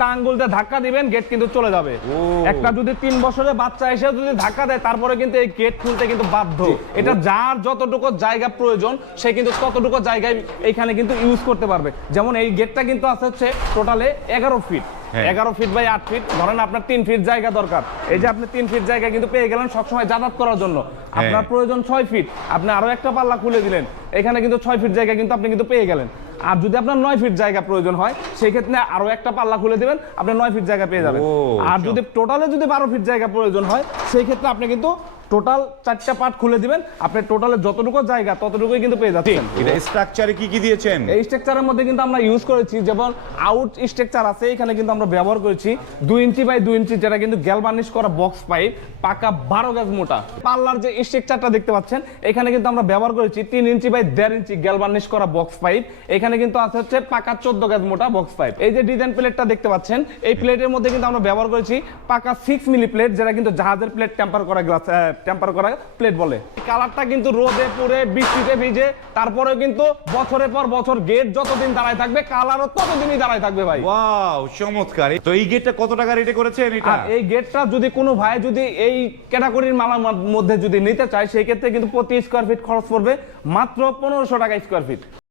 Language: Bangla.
একটা আঙ্গুল দিয়ে ধাক্কা দিবেন গেট কিন্তু চলে যাবে। একটা যদি তিন বছরের বাচ্চা এসে যদি ধাক্কা দেয় তারপরে কিন্তু এই গেট খুলতে কিন্তু বাধ্য। এটা যার যতটুকু জায়গা প্রয়োজন সে কিন্তু ততটুকু জায়গায় এইখানে কিন্তু ইউজ করতে পারবে। যেমন এই গেটটা কিন্তু আছে হচ্ছে টোটালে এগারো ফিট হ্যাঁ। এগারো ফিট বাই আট ফিট ধরেন আপনার তিন ফিট জায়গা দরকার। এই যে আপনি তিন ফিট জায়গা কিন্তু পেয়ে গেলেন সবসময় যাতায়াত করার জন্য। আপনার প্রয়োজন ছয় ফিট আপনি আরও একটা পাল্লা খুলে দিলেন। এখানে কিন্তু ছয় ফিট জায়গা কিন্তু আপনি কিন্তু পেয়ে গেলেন। আর যদি আপনার নয় ফিট জায়গা প্রয়োজন হয় সেই ক্ষেত্রে আরও একটা পাল্লা খুলে দেবেন আপনি নয় ফিট জায়গা পেয়ে যাবেন। আর যদি টোটালে যদি বারো ফিট জায়গা প্রয়োজন হয় সেই ক্ষেত্রে আপনি কিন্তু টোটাল চারটা পার্ট খুলে দিবেন। আপনি টোটালে যতটুকু জায়গা ততটুকুই কিন্তু পেয়ে যাচ্ছেন। এটা স্ট্রাকচারে কি কি দিয়েছেন? এই স্ট্রাকচারের মধ্যে কিন্তু আমরা ইউজ করেছি যেমন আউট স্ট্রাকচার আছে এখানে কিন্তু আমরা ব্যবহার করেছি। দুই ইঞ্চি বাই দুই ইঞ্চি যেটা কিন্তু গ্যালবার্নিশ করা বক্স পাইপ পাকা বারো গাছ মোটা। পাল্লার যে স্ট্রাকচারটা দেখতে পাচ্ছেন এখানে কিন্তু আমরা ব্যবহার করেছি তিন ইঞ্চি বাই দেড় ইঞ্চি গ্যালবার্নিশ করা বক্স পাইপ এখানে কিন্তু আছে হচ্ছে পাকা চোদ্দ গাছ মোটা বক্স পাইপ এই যে ডিজাইন প্লেটটা দেখতে পাচ্ছেন এই প্লেটের মধ্যে কিন্তু আমরা ব্যবহার করেছি পাকা সিক্স মিলি প্লেট যেটা কিন্তু জাহাজের প্লেট টেম্পার করা গ্লাস টেম্পার করা প্লেট বলে। কালারটা কিন্তু রোদে পুড়ে বৃষ্টিতে ভিজে তারপরেও কিন্তু বছরের পর বছর গেট যতদিন দাঁড়ায় থাকবে কালারও ততদিনই দাঁড়ায় থাকবে ভাই। ওয়াও চমৎকার। তো এই গেটটা কত টাকা রেটে করেছেন এটা? এই গেটটা যদি কোনো ভাই যদি এই ক্যাটাগরির মালার মধ্যে যদি নিতে চায় সেই ক্ষেত্রে কিন্তু প্রতি স্কোয়ার ফিট খরচ পড়বে মাত্র পনেরোশো টাকা স্কোয়ার ফিট